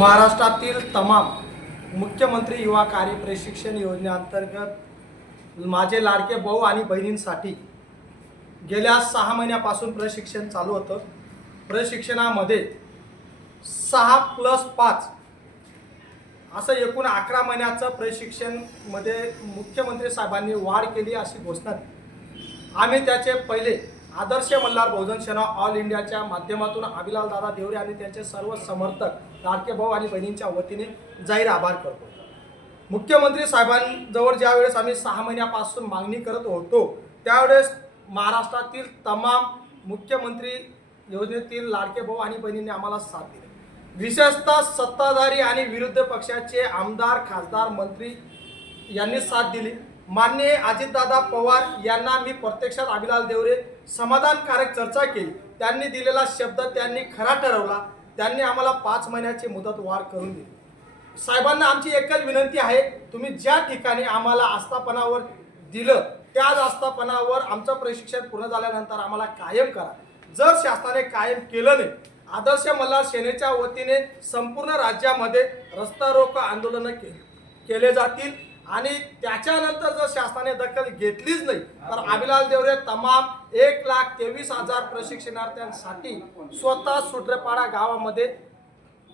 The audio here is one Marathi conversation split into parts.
महाराष्ट्रातील तमाम मुख्यमंत्री युवा कार्य प्रशिक्षण योजनेअंतर्गत माझे लाडके भाऊ आणि बहिणींसाठी गेल्या 6 महिन्यापासून प्रशिक्षण चालू होतं। प्रशिक्षणामध्ये 6+5 असं एकूण 11 महिन्याचं प्रशिक्षणमध्ये मुख्यमंत्री साहेबांनी वाढ केली अशी घोषणा दिली। आम्ही त्याचे पहिले आदर्श मल्हार बहुजन सेना ऑल इंडियाच्या माध्यमातून अभिलाल दादा देवरे आणि त्यांचे सर्व समर्थक लाडके भाऊ आणि बहिणींच्या वतीने जाहीर आभार करतो। मुख्यमंत्री साहेबांजवळ ज्यावेळेस आम्ही 6 महिन्यापासून मागणी करत होतो त्यावेळेस महाराष्ट्रातील तमाम मुख्यमंत्री योजनेतील लाडके भाऊ आणि बहिणींनी आम्हाला साथ दिली। विशेषतः सत्ताधारी आणि विरोधी पक्षाचे आमदार, खासदार, मंत्री यांनी साथ दिली। माननीय अजितदादा पवार यांना मी प्रत्यक्षात अभिलाल देवरे समाधानकारक चर्चा केली। त्यांनी दिलेला शब्द त्यांनी खरा ठरवला। त्यांनी आम्हाला 5 महिन्याची मुदत वाढ करून दिली। साहेबांना आमची एकच विनंती आहे, तुम्ही ज्या ठिकाणी आम्हाला आस्थापनावर दिलं त्याच आस्थापनावर आमचं प्रशिक्षण पूर्ण झाल्यानंतर आम्हाला कायम करा। जर शासनाने कायम केलं नाही, आदर्श मल्हार सेनेच्या वतीने संपूर्ण राज्यामध्ये रस्ता रोको आंदोलन केले जातील आणि त्याच्यानंतर जर शासनाने दखल घेतलीच नाही तर अभिलाल देवरे तमाम 1,23,000 प्रशिक्षणार्थ्यांसाठी स्वतः सुट्रेपाडा गावामध्ये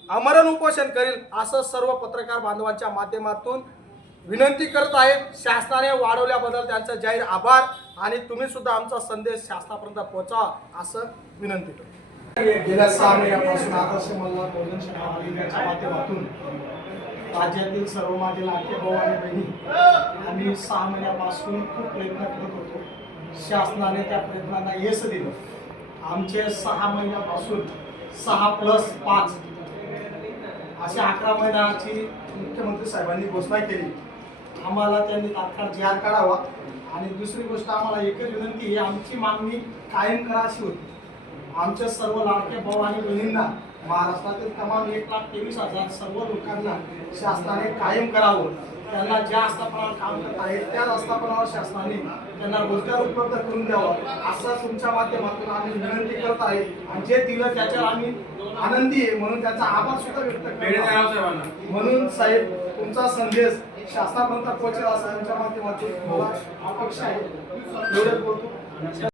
आमरण उपोषण करील असं सर्व पत्रकार बांधवांच्या माध्यमातून विनंती करत आहे। शासनाने वाढवल्याबद्दल त्यांचा जाहीर आभार आणि तुम्ही सुद्धा आमचा संदेश शासनापर्यंत पोहोचवा असं विनंती करतो। गेल्या 6 महिन्यापासून आदर्श मल्हार बहुजन सेना ऑल इंडियाच्या माध्यमातून राज्यातील सर्व माझे लाडके भाऊ आणि बहिणी आम्ही 6 महिन्यापासून खूप प्रयत्न करत होतो। शासनाने त्या प्रयत्नांना यश दिलं। आमचे 6 महिन्यापासून 6+5 अशा 11 महिन्याची मुख्यमंत्री साहेबांनी घोषणा केली। आम्हाला त्यांनी तात्काळ जी.आर. काढावा आणि दुसरी गोष्ट आम्हाला एकच विनंती आहे, आमची मागणी कायम करा अशी होती। आमच्या सर्व लाडके भाऊ आणि बहिणींना महाराष्ट्रातील तमाम 1,23,000 सर्व लोकांना शासनाने कायम करावं। त्यांना ज्या आस्थापनावर काम करत आहेत त्याच आस्थापनावर शासनाने त्यांना रोजगार उपलब्ध करून द्यावा असं तुमच्या माध्यमातून आम्ही विनंती करत आहे आणि जे दिलं त्याच्यावर आम्ही आनंदी आहे म्हणून त्याचा आभार सुद्धा व्यक्त करतो। म्हणून साहेब तुमचा संदेश शासनापर्यंत पोहोचेल असं आमच्या माध्यमातून मला अपेक्षा आहे। एवढंच बोलतो।